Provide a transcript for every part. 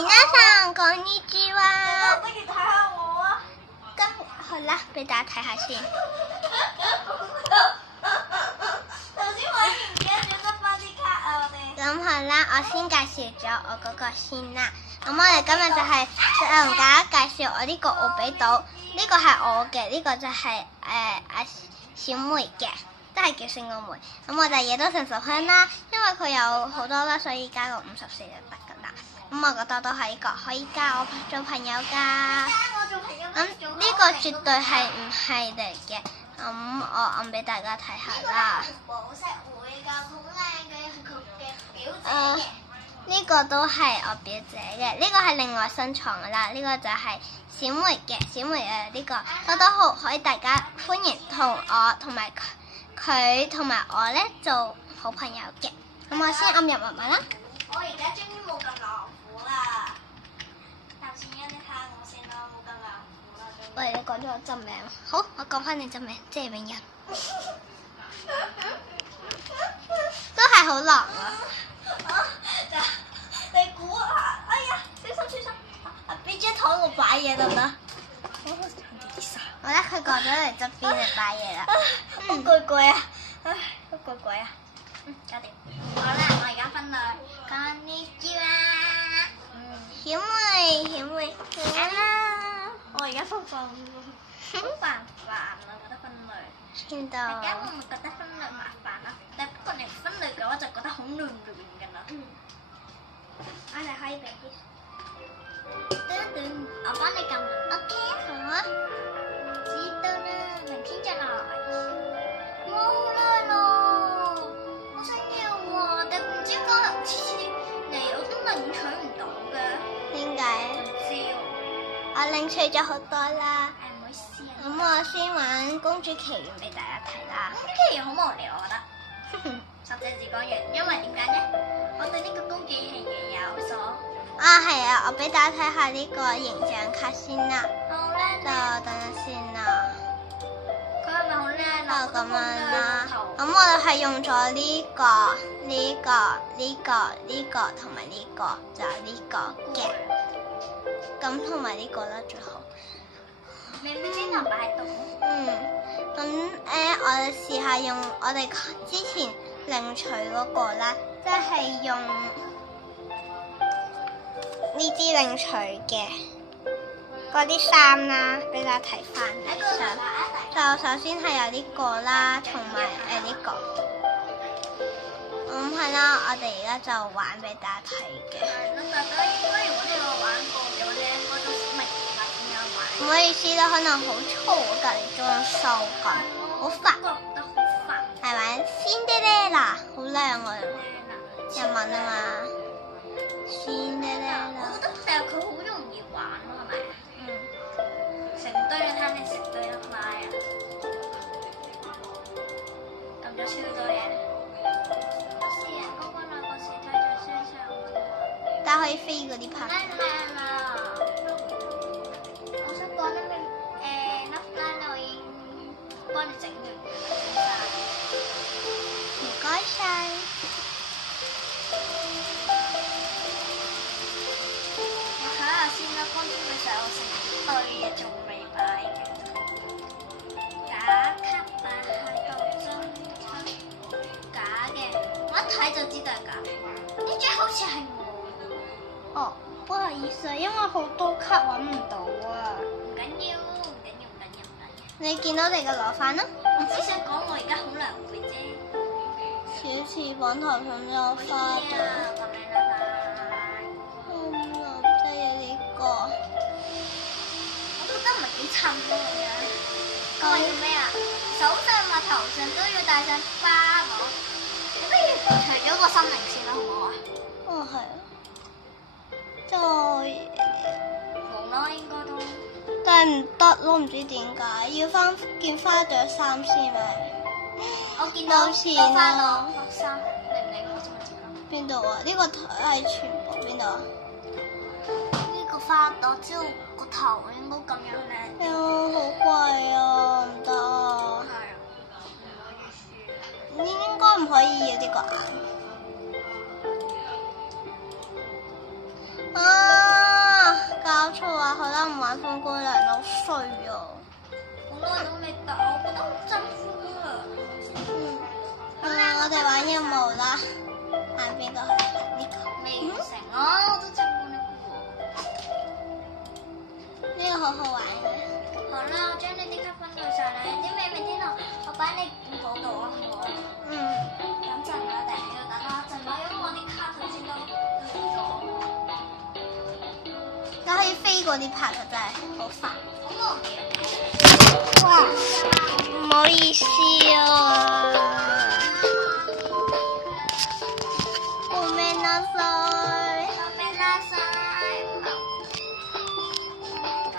皆さんこんにちは。不如睇下我啊！好啦，俾大家睇下先。頭先玩完嘅，仲得翻啲卡啊！我哋咁好啦，我先介紹咗我嗰個先啦。咁我哋今日就係同大家介紹我呢個奧比島，呢個係我嘅，呢個就係阿小梅嘅，都係叫聖個梅。咁我哋嘢都成熟香啦，因為佢有好多啦，所以加個54就得㗎啦。咁我覺得都係呢個可以加我做朋友㗎。我做朋友。呢個絕對係唔係嚟嘅。我按俾大家睇下啦。寶石會㗎，好靚嘅，係佢嘅表姐嘅。呢個都係我表姐嘅，呢個係另外新藏㗎啦。呢個就係小梅嘅，小梅嘅呢個多多號可以大家歡迎同我同埋佢同埋我咧做好朋友嘅。咁我先按入密碼啦。我而家終於冇咁狼虎啦！頭先你睇下我先啦，冇咁狼虎啦。喂，你講咗我真名，好，我講翻你真名，謝永仁，都係好狼啊！你估下？哎呀，小心！俾張台我擺嘢得唔得？我覺得佢過咗嚟側邊嚟擺嘢啦。好攰啊！唉，好攰啊！搞掂。好啦，我而家分類。こんにちは。小梅，啱啦。我而家分好煩啊！我覺得分類。見到。大家會唔會覺得分類麻煩啊？但不過你唔分類嘅話，就覺得好亂㗎啦。我哋可以俾啲。我幫你撳。OK， 好啊。知道啦，明天再來。哇，好靚咯！好想要喎，但唔知點解次次嚟我都領取唔到嘅。點解？唔知喎。我領取咗好多啦。唔好意思啊。咁我先玩《公主奇緣》俾大家睇啦。公主奇緣好無聊，我覺得。實際字講完，因為點解呢？我對呢個公主係有所。啊，係啊，我俾大家睇下呢個形象卡先啦。好靚等陣先啦。佢係咪好靚啊？咁樣啦。咁我哋係用咗呢個同埋呢個，就係呢個嘅。咁同埋呢個啦最好。你唔知頭擺喺度。咁我哋試下用我哋之前領取嗰個啦，即係用呢支領取嘅嗰啲衫啦，俾大家睇翻相。就首先係有呢個啦，同埋呢個。咁係啦，我哋而家就玩俾大家睇嘅。大家應該如果你有玩過嘅話，你應該都明白點樣玩。唔好意思啦，可能好嘈，我隔離裝修緊，好煩。覺得好煩。係咪？Cinderella好靚啊！日文啊嘛。Cinderella。我覺得佢好容易玩咯，係咪？成堆你睇你成堆得快啊！撳咗超多嘢。但係可以飛嗰啲拍。靚啊！我想講呢個粒蘭我已經幫你整完晒。唔該晒。我睇下先啦，公主佢上我成堆嘢仲未擺嘅。假卡擺喺度真假嘅，我一睇就知道係假。呢張好似係我。哦，不好意思，因為好多卡揾唔到啊。唔緊要。你見到你嘅攞返啦。我只想講我而家好涼會啫。小翅膀頭上都有花朵。咁靚啦，真係呢個。我覺得唔係幾襯咯咁樣。佢話要咩啊？手上或頭上都要戴上花帽。你不如除咗個心靈先啦，好唔好啊？哦，係啊。再冇啦，應該都。但係唔得咯，唔知點解要翻件花朵衫先咪。我見到個花朵衫，你唔理我啫嘛？邊度啊？呢個係全部邊度啊？呢個花朵之後個頭應該咁樣靚。好貴啊，唔得啊。係啊。應該唔可以要呢個眼。錯啊！好啦，唔玩風姑娘好衰啊！好耐都未打，我覺得好辛苦啊。我哋玩任務啦，玩邊個？呢個未完成啊！我都整過呢呢個好好玩嘅。個。好啦，我將你啲卡分到晒啦，啲咩明天我擺你嗰度啊，好唔好？等陣啊，第二個等我一陣啊，因為我啲卡頭先都亂咗。你可以飛過啲拍嘅真係好煩。咁我哇，唔好意思啊。ごめんなさい。ごめんなさい。好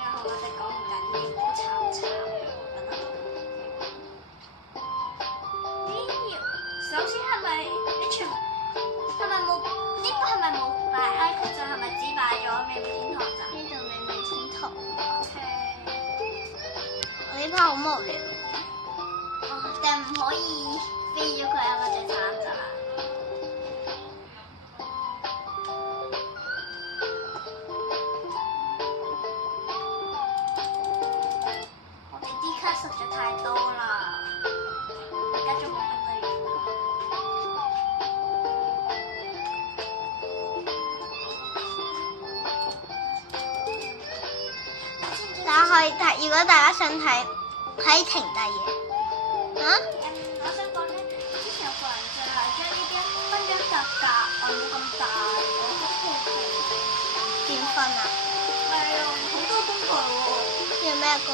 啦，我哋講唔緊要，好慘慘。首先係咪你全係咪冇呢個係咪冇擺 icon 就係咪只擺咗美美天堂咋？呢度美美天堂。 OK。我呢 part 好無聊。但唔可以飛咗佢啊！我隻橙咋？我哋啲卡實在太多啦，而家仲冇分類員。大家可以睇，如果大家想睇，可以停低嘅。我想講咧，之前有個人就係將呢啲分咗格格，冇咁大，我覺得好平。點分啊？係啊，好多工具喎。用咩工？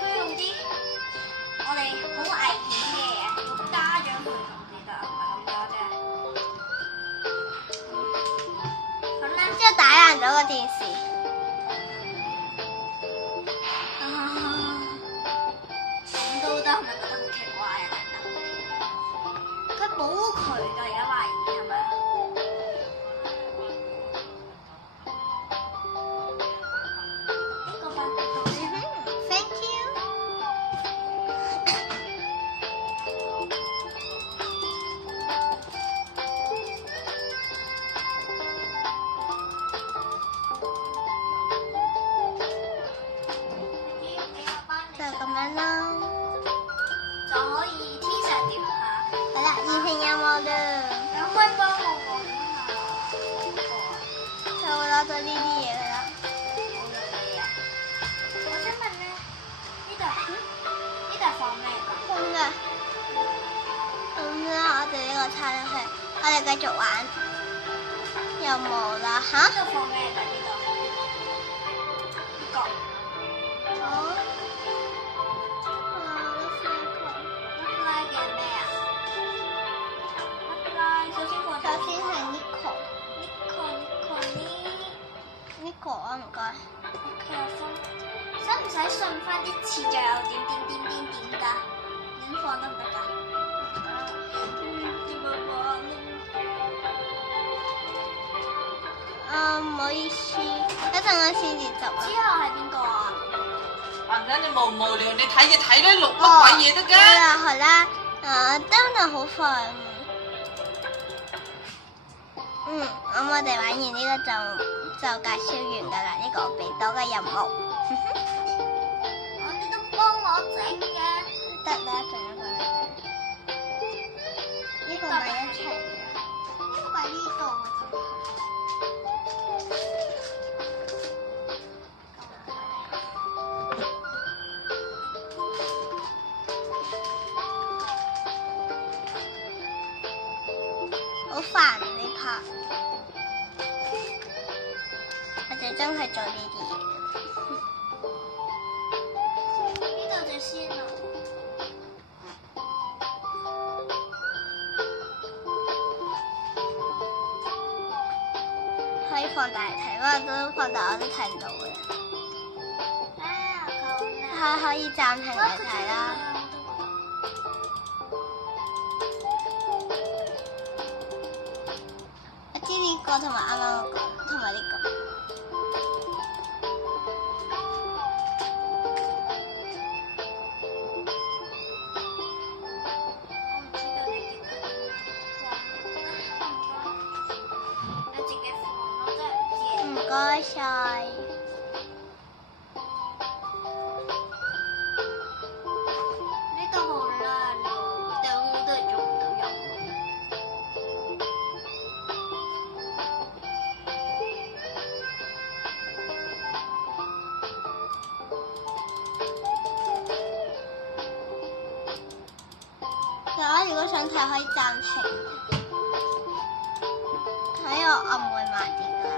佢用啲我哋好危險嘅嘢加咗佢，我記得唔係咁多啫。好啦，之後打爛咗個電視。咁都得，係咪覺得好奇怪啊？佢保護佢㗎，而家懷疑係咪啊？呢個分到先。Thank you。就咁樣啦。就可以天上掉下。好啦，完成任務啦。有可以幫我講下就會攞到呢啲嘢㗎啦。冇用嘅嘢。我想問咧，呢度係放咩㗎？空嘅。咁咧，我哋呢個叉咗去，我哋繼續玩任務啦嚇。呢度放咩㗎？呢度呢個。好。拉嘅咩啊？拉首先放。首先係 Nico 呢。Nico 啊，唔該。 OK， 我分。使唔使順翻啲次序又點㗎？點放得唔得㗎？唔好意思，一陣我先練習之啦。後係邊個啊？凡仔你無聊，你睇就睇啦，錄乜鬼嘢得㗎？好啦，真係好快。咁我哋玩完呢個就介紹完㗎啦，呢個我俾到嘅任務。你都幫我整嘅。得啦，仲有一個嚟。呢個咪一齊嘅。呢個擺呢度啊，好煩呢 part，我就真係做呢啲嘢。呢度就先啦。可以放大嚟睇，不過都放大我都睇唔到嘅。可以暫停嚟睇啦。我知呢個同埋啱啱嗰個，同埋呢個。該晒。呢個好靚喎，但我都係做唔到任務。大家如果想睇可以暫停，睇我按會慢啲㗎啦。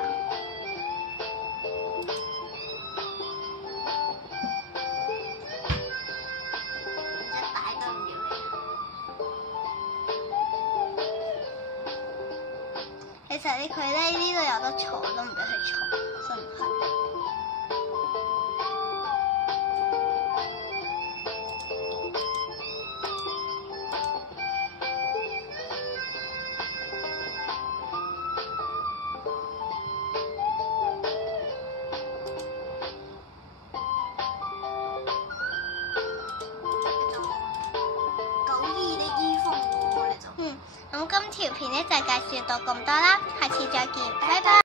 一大都唔要其實佢咧呢度有得坐，都唔俾佢坐，信唔信？咁今條片咧就介紹到咁多啦，下次再見，拜拜。